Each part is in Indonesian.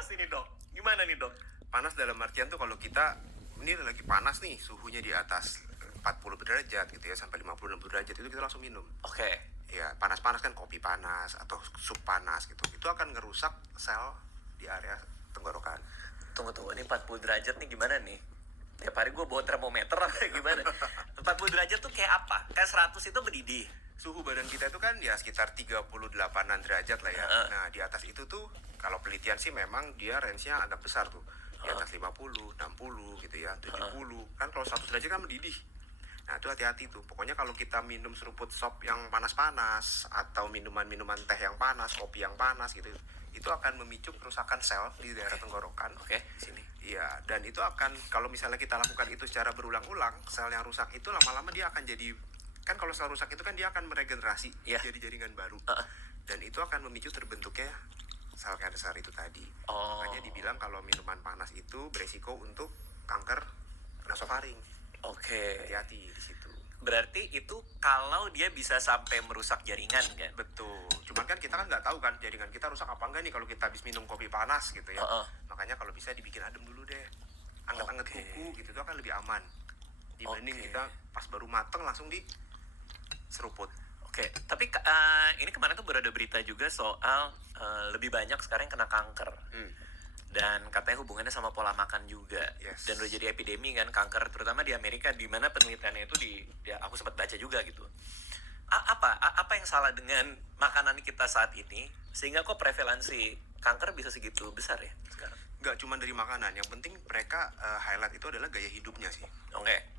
panas ini dok. Gimana nih dok? Panas dalam artian tuh kalau kita ini lagi panas nih, suhunya di atas 40 derajat gitu ya, sampai 50-60 derajat itu kita langsung minum. Oke. Ya, panas-panas kan kopi panas atau sup panas gitu. Itu akan ngerusak sel di area tenggorokan. Tunggu, ini 40 derajat nih gimana nih? Tiap hari gue bawa termometer apa gimana? 40 derajat tuh kayak apa? Kayak 100 itu mendidih. Suhu badan kita itu kan ya sekitar 38-an derajat lah ya. Nah, di atas itu tuh kalau penelitian sih memang dia range-nya agak besar tuh. Di atas 50, 60 gitu ya, 70. Kan kalau 100 derajat kan mendidih. Nah, itu hati-hati tuh. Pokoknya kalau kita minum seruput sop yang panas-panas atau minuman-minuman teh yang panas, kopi yang panas gitu, itu akan memicu kerusakan sel di daerah tenggorokan. Oke, sini. Iya, dan itu akan kalau misalnya kita lakukan itu secara berulang-ulang, sel yang rusak itu lama-lama dia akan jadi, kan kalau sel rusak itu kan dia akan meregenerasi jadi jaringan baru. Dan itu akan memicu terbentuknya sel kanker itu tadi. Makanya dibilang kalau minuman panas itu beresiko untuk kanker nasofaring. Oke. Hati-hati di situ. Berarti itu kalau dia bisa sampai merusak jaringan kan? Betul. Cuman kan kita kan nggak tahu kan jaringan kita rusak apa enggak nih kalau kita habis minum kopi panas gitu ya. Makanya kalau bisa dibikin adem dulu deh. Anget-anget kuku gitu, itu akan lebih aman dibanding kita pas baru mateng langsung di seruput. Oke, tapi ini kemarin tuh baru ada berita juga soal lebih banyak sekarang yang kena kanker. Dan katanya hubungannya sama pola makan juga. Dan udah jadi epidemi kan kanker, terutama di Amerika, di mana penelitiannya itu aku sempat baca juga gitu. Apa yang salah dengan makanan kita saat ini sehingga kok prevalensi kanker bisa segitu besar ya sekarang? Nggak cuma dari makanan, yang penting mereka highlight itu adalah gaya hidupnya sih.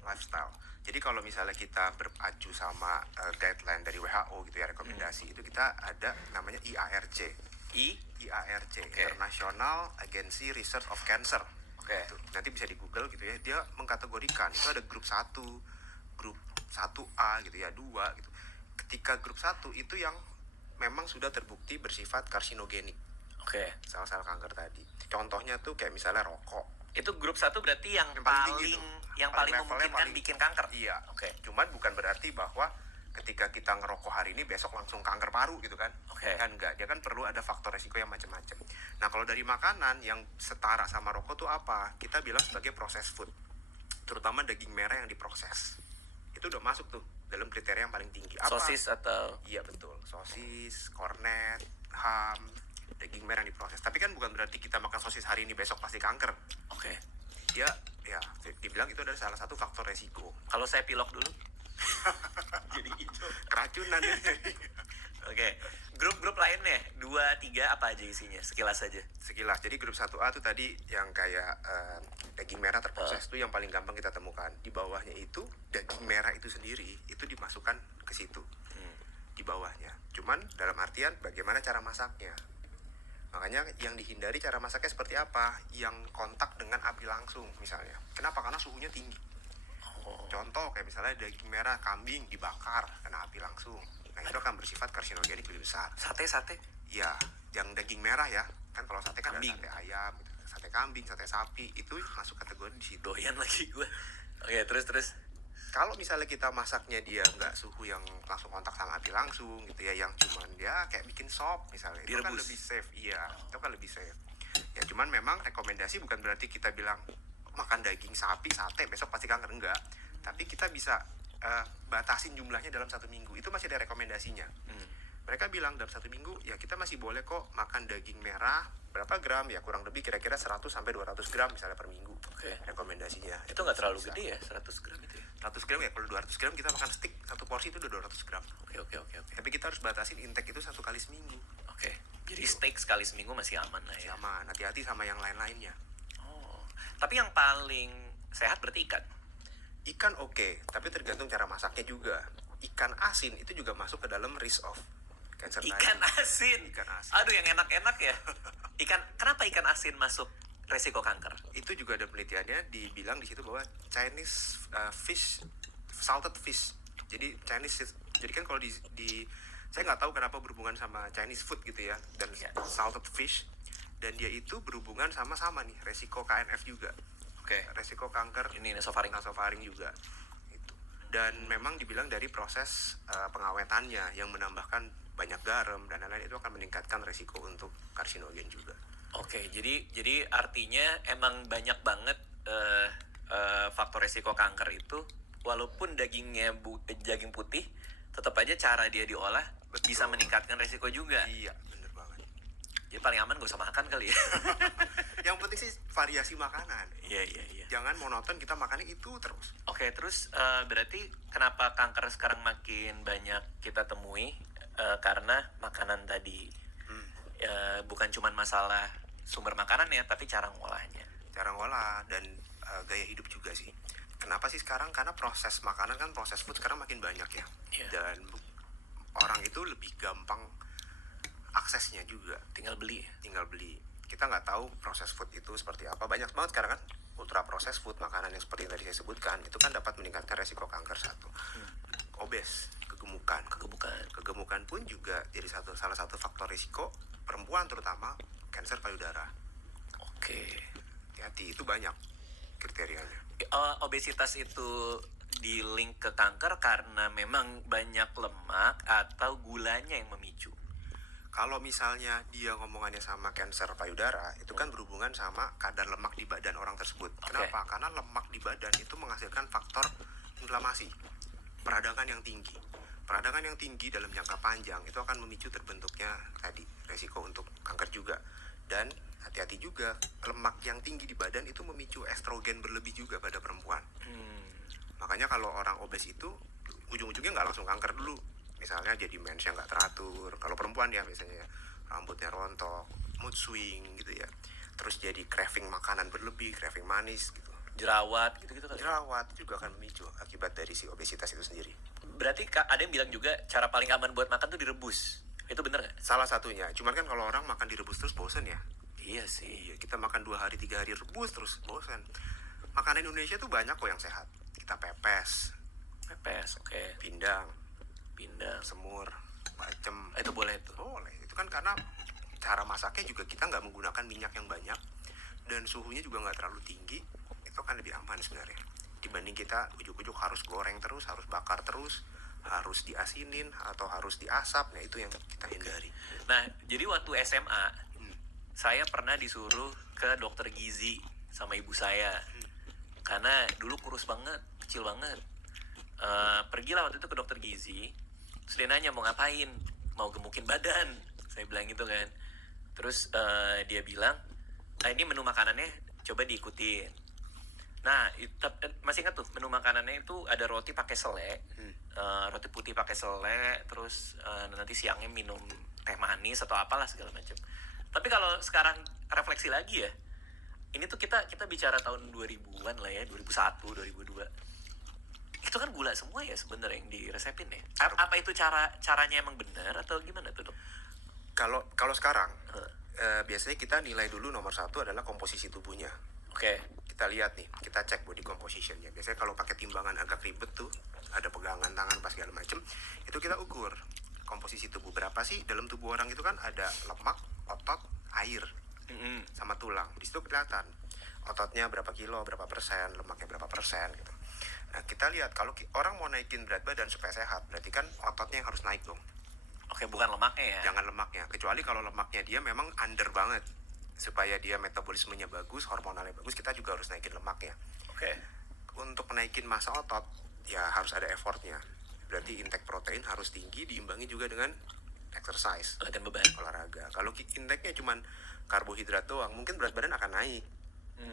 Lifestyle. Jadi kalau misalnya kita berpacu sama guideline dari WHO gitu ya, rekomendasi itu kita ada namanya IARC. IARC, International Agency Research of Cancer. Gitu. Nanti bisa di Google gitu ya. Dia mengkategorikan itu ada grup 1, grup 1A gitu ya, 2 gitu. Ketika grup 1 itu yang memang sudah terbukti bersifat karsinogenik. Sel-sel kanker tadi. Contohnya tuh kayak misalnya rokok. Itu grup 1 berarti yang paling memungkinkan bikin kanker. Iya. Cuman bukan berarti bahwa ketika kita ngerokok hari ini besok langsung kanker paru gitu kan. Kan enggak, dia kan perlu ada faktor resiko yang macam-macam. Nah, kalau dari makanan yang setara sama rokok tuh apa? Kita bilang sebagai processed food. Terutama daging merah yang diproses. Itu udah masuk tuh dalam kriteria yang paling tinggi. Apa? Sosis atau? Iya betul, sosis, kornet, ham, daging merah yang diproses. Tapi kan bukan berarti kita makan sosis hari ini besok pasti kanker. Ya, dibilang itu adalah salah satu faktor resiko. Kalau saya pilok dulu? Jadi itu keracunan. Grup-grup lainnya 2, 3 apa aja isinya? Sekilas aja. Jadi grup 1A tuh tadi yang kayak daging merah terproses tuh yang paling gampang kita temukan. Di bawahnya itu daging merah itu sendiri itu dimasukkan ke situ. Di bawahnya. Cuman dalam artian bagaimana cara masaknya. Makanya yang dihindari cara masaknya seperti apa? Yang kontak dengan api langsung misalnya. Kenapa? Karena suhunya tinggi. Contoh kayak misalnya daging merah kambing dibakar kena api langsung. Nah, itu akan bersifat karsinogenik lebih besar. Sate? Iya, yang daging merah ya. Kan kalau sate kan kambing. Ada sate ayam, gitu. Sate kambing, sate sapi, itu masuk kategori di situ. Doyan lagi gue. Terus. Kalau misalnya kita masaknya dia nggak suhu yang langsung kontak sama api langsung gitu ya, yang cuman dia kayak bikin sop misalnya, itu kan lebih safe. Iya, itu kan lebih safe. Ya cuman memang rekomendasi bukan berarti kita bilang makan daging sapi, sate besok pasti kanker, enggak. Tapi kita bisa batasin jumlahnya dalam 1 minggu. Itu masih ada rekomendasinya. Mereka bilang dalam 1 minggu ya kita masih boleh kok makan daging merah berapa gram ya, kurang lebih kira-kira 100 sampai 200 gram misalnya per minggu. Rekomendasinya. Itu nggak terlalu gede ya 100 gram itu ya? 100 gram ya, kalau 200 gram kita makan steak satu porsi itu udah 200 gram. Oke. Tapi kita harus batasin intake itu 1 kali seminggu. Jadi steak sekali seminggu masih aman lah ya? Aman, hati-hati sama yang lain-lainnya. Tapi yang paling sehat berarti ikan? Ikan oke, tapi tergantung cara masaknya juga. Ikan asin itu juga masuk ke dalam risk of cancer. Ikan asin? Aduh, yang enak-enak ya. Kenapa ikan asin masuk resiko kanker? Itu juga ada penelitiannya, dibilang di situ bahwa Chinese fish, salted fish. Jadi Chinese, jadi kan kalau di saya nggak tahu kenapa berhubungan sama Chinese food gitu ya, dan salted fish, dan dia itu berhubungan sama nih resiko KNF juga. Resiko kanker ini nasofaring juga itu. Dan memang dibilang dari proses pengawetannya yang menambahkan banyak garam dan lain-lain itu akan meningkatkan resiko untuk karsinogen juga. Oke, jadi artinya emang banyak banget faktor resiko kanker itu, walaupun daging putih, tetap aja cara dia diolah bisa meningkatkan resiko juga. Iya, bener banget. Jadi paling aman gak usah makan kali ya. Yang penting sih variasi makanan. Iya. Jangan monoton kita makannya itu terus. Oke, terus berarti kenapa kanker sekarang makin banyak kita temui? Karena makanan tadi. Bukan cuma masalah sumber makanan ya, tapi cara ngolahnya. Cara ngolah dan gaya hidup juga sih. Kenapa sih sekarang? Karena proses makanan kan, proses food sekarang makin banyak ya. Dan orang itu lebih gampang aksesnya juga. Tinggal beli. Kita nggak tahu proses food itu seperti apa. Banyak banget sekarang kan ultra proses food, makanan yang seperti yang tadi saya sebutkan, itu kan dapat meningkatkan resiko kanker satu. Obes, kegemukan pun juga jadi salah satu faktor risiko perempuan, terutama kanker payudara. Oke. Hati-hati, itu banyak kriterianya. Obesitas itu di link ke kanker karena memang banyak lemak atau gulanya yang memicu? Kalau misalnya dia ngomongannya sama kanker payudara, itu kan berhubungan sama kadar lemak di badan orang tersebut. Kenapa? Karena lemak di badan itu menghasilkan faktor inflamasi, peradangan yang tinggi. Peradangan yang tinggi dalam jangka panjang itu akan memicu terbentuknya tadi resiko untuk kanker juga. Dan hati-hati juga, lemak yang tinggi di badan itu memicu estrogen berlebih juga pada perempuan. Makanya kalau orang obes itu ujung-ujungnya nggak langsung kanker dulu. Misalnya jadi mens yang nggak teratur. Kalau perempuan ya biasanya rambutnya rontok, mood swing gitu ya. Terus jadi craving makanan berlebih, craving manis gitu. Jerawat gitu-gitu kali. Jerawat juga akan memicu akibat dari si obesitas itu sendiri. Berarti ada yang bilang juga cara paling aman buat makan tuh direbus. Itu bener gak? Salah satunya. Cuman kan kalau orang makan direbus terus bosen ya. Iya sih. Iya, kita makan 2 hari 3 hari rebus terus bosen. Makanan Indonesia tuh banyak kok yang sehat. Kita pepes, oke. Pindang, Pindang. semur, bacem. Itu boleh tuh. Boleh. Itu kan karena cara masaknya juga kita nggak menggunakan minyak yang banyak dan suhunya juga nggak terlalu tinggi. Itu kan lebih aman sebenarnya dibanding kita ujuk-ujuk harus goreng terus, harus bakar terus, harus diasinin atau harus diasap. Nah itu yang kita hindari. Nah jadi waktu SMA saya pernah disuruh ke dokter gizi sama ibu saya karena dulu kurus banget, kecil banget. Pergilah waktu itu ke dokter gizi, terus dia nanya mau ngapain, mau gemukin badan, saya bilang gitu kan. Terus dia bilang, ini menu makanannya coba diikutin. Nah, masih ingat tuh menu makanannya itu ada roti pakai selai, roti putih pakai selai, terus nanti siangnya minum teh manis atau apalah segala macam. Tapi kalau sekarang refleksi lagi ya, ini tuh kita bicara tahun 2000-an lah ya, 2001, 2002. Itu kan gula semua ya sebenarnya yang diresepin ya. Apa itu caranya emang benar atau gimana tuh, Dok? Kalau sekarang biasanya kita nilai dulu nomor 1 adalah komposisi tubuhnya. Oke. Kita lihat nih, kita cek body compositionnya. Biasanya kalau pakai timbangan agak ribet tuh, ada pegangan tangan pas segala macem, itu kita ukur komposisi tubuh berapa sih. Dalam tubuh orang itu kan ada lemak, otot, air, sama tulang. Di situ kelihatan ototnya berapa kilo, berapa persen, lemaknya berapa persen gitu. Nah kita lihat kalau orang mau naikin berat badan supaya sehat, berarti kan ototnya yang harus naik dong. Oke, bukan lemaknya ya? Jangan lemaknya, kecuali kalau lemaknya dia memang under banget. Supaya dia metabolismenya bagus, hormonalnya bagus, kita juga harus naikin lemaknya. Oke. Untuk naikin massa otot, ya harus ada effortnya. Berarti intake protein harus tinggi, diimbangi juga dengan exercise, latihan beban, olahraga. Kalau intake-nya cuma karbohidrat doang, mungkin berat badan akan naik.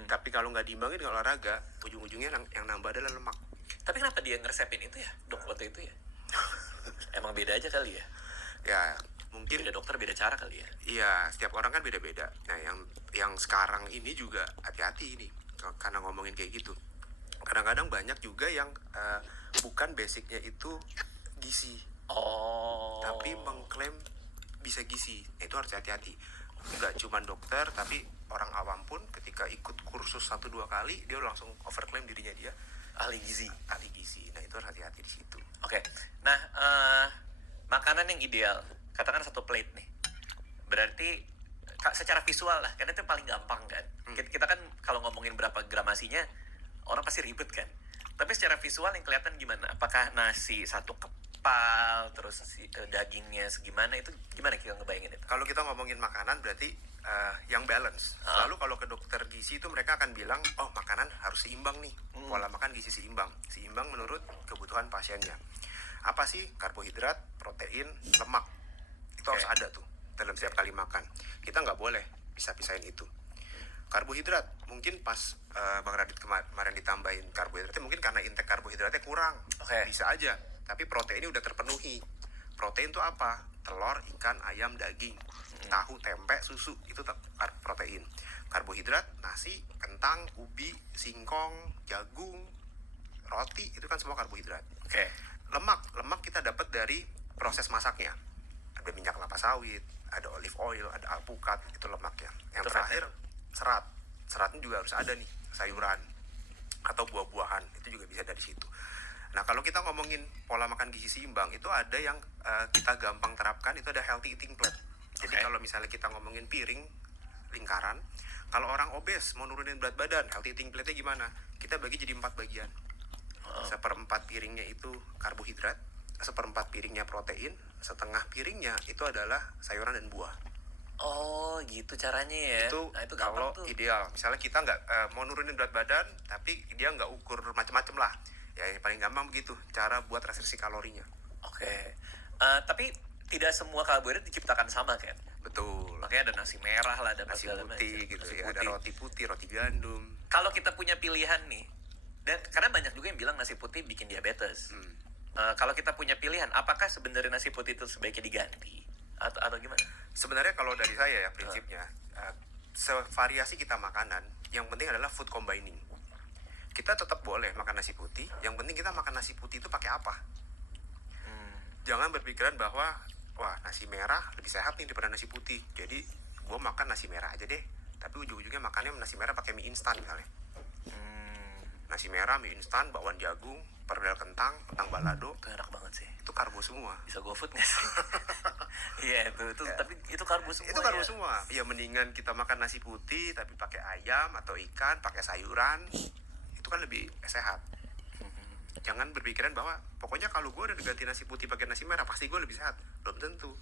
Tapi kalau nggak diimbangi dengan olahraga, ujung-ujungnya yang nambah adalah lemak. Tapi kenapa dia ngeresepin itu ya, dok, waktu itu ya? Emang beda aja kali ya? Ya, mungkin beda dokter, beda cara kali ya? Iya, setiap orang kan beda-beda. Nah, yang sekarang ini juga hati-hati ini karena ngomongin kayak gitu. Kadang-kadang banyak juga yang bukan basicnya itu gizi. Tapi mengklaim bisa gizi. Itu harus hati-hati. Nggak cuma dokter, tapi orang awam pun ketika ikut kursus 1-2 kali, dia langsung overklaim dirinya dia ahli gizi. Nah, itu harus hati-hati di situ. Oke. Nah, makanan yang ideal, katakan 1 plate nih, berarti secara visual lah, karena itu paling gampang kan. Kita kan kalau ngomongin berapa gramasinya, orang pasti ribet kan. Tapi secara visual yang kelihatan gimana? Apakah nasi 1 kepal, terus dagingnya segimana, itu gimana kita ngebayangin itu? Kalau kita ngomongin makanan berarti yang balance. Selalu kalau ke dokter gizi itu mereka akan bilang, oh makanan harus seimbang nih, pola makan gizi seimbang. Seimbang menurut kebutuhan pasiennya. Apa sih? Karbohidrat, protein, lemak. Itu harus ada tuh dalam setiap kali makan. Kita nggak boleh pisah-pisahin itu. Karbohidrat, mungkin pas Bang Radit kemarin ditambahin karbohidratnya, mungkin karena intake karbohidratnya kurang. Bisa aja. Tapi protein ini udah terpenuhi. Protein itu apa? Telur, ikan, ayam, daging, tahu, tempe, susu, itu protein. Karbohidrat, nasi, kentang, ubi, singkong, jagung, roti, itu kan semua karbohidrat. Lemak kita dapat dari proses masaknya. Ada minyak kelapa sawit, ada olive oil, ada alpukat, itu lemaknya. Yang terakhir, seratnya juga harus ada nih, sayuran atau buah-buahan, itu juga bisa dari situ. Nah, kalau kita ngomongin pola makan gizi seimbang, itu ada yang kita gampang terapkan, itu ada healthy eating plate. Jadi kalau misalnya kita ngomongin piring, lingkaran, kalau orang obes mau nurunin berat badan, healthy eating plate-nya gimana? Kita bagi jadi 4 bagian. 1/4 piringnya itu karbohidrat, 1/4 piringnya protein, 1/2 piringnya itu adalah sayuran dan buah. Oh gitu caranya ya. Itu, nah, itu kalau tuh. Ideal. Misalnya kita nggak mau nurunin berat badan, tapi dia nggak ukur macam-macam lah. Ya yang paling gampang begitu cara buat restriksi kalorinya. Tapi tidak semua karbohidrat diciptakan sama kan? Betul. Makanya ada nasi merah lah, ada Nasi putih gitu ya, ada roti putih, roti gandum. Kalau kita punya pilihan nih, dan karena banyak juga yang bilang nasi putih bikin diabetes. Kalau kita punya pilihan, apakah sebenarnya nasi putih itu sebaiknya diganti atau gimana? Sebenarnya kalau dari saya ya prinsipnya, sevariasi kita makanan, yang penting adalah food combining. Kita tetap boleh makan nasi putih, yang penting kita makan nasi putih itu pakai apa. Jangan berpikiran bahwa wah nasi merah lebih sehat nih daripada nasi putih, jadi gue makan nasi merah aja deh, tapi ujung-ujungnya makannya nasi merah pakai mie instan misalnya. Nasi merah, mie instan, bakwan jagung, perkedel kentang balado, Itu enak banget sih. itu karbo semua. Bisa GoFood nggak sih? Iya itu tapi itu karbo semua. Itu karbo semua. Ya mendingan kita makan nasi putih tapi pakai ayam atau ikan, pakai sayuran, itu kan lebih sehat. Jangan berpikiran bahwa pokoknya kalau gue udah ganti nasi putih pakai nasi merah pasti gue lebih sehat. Belum tentu.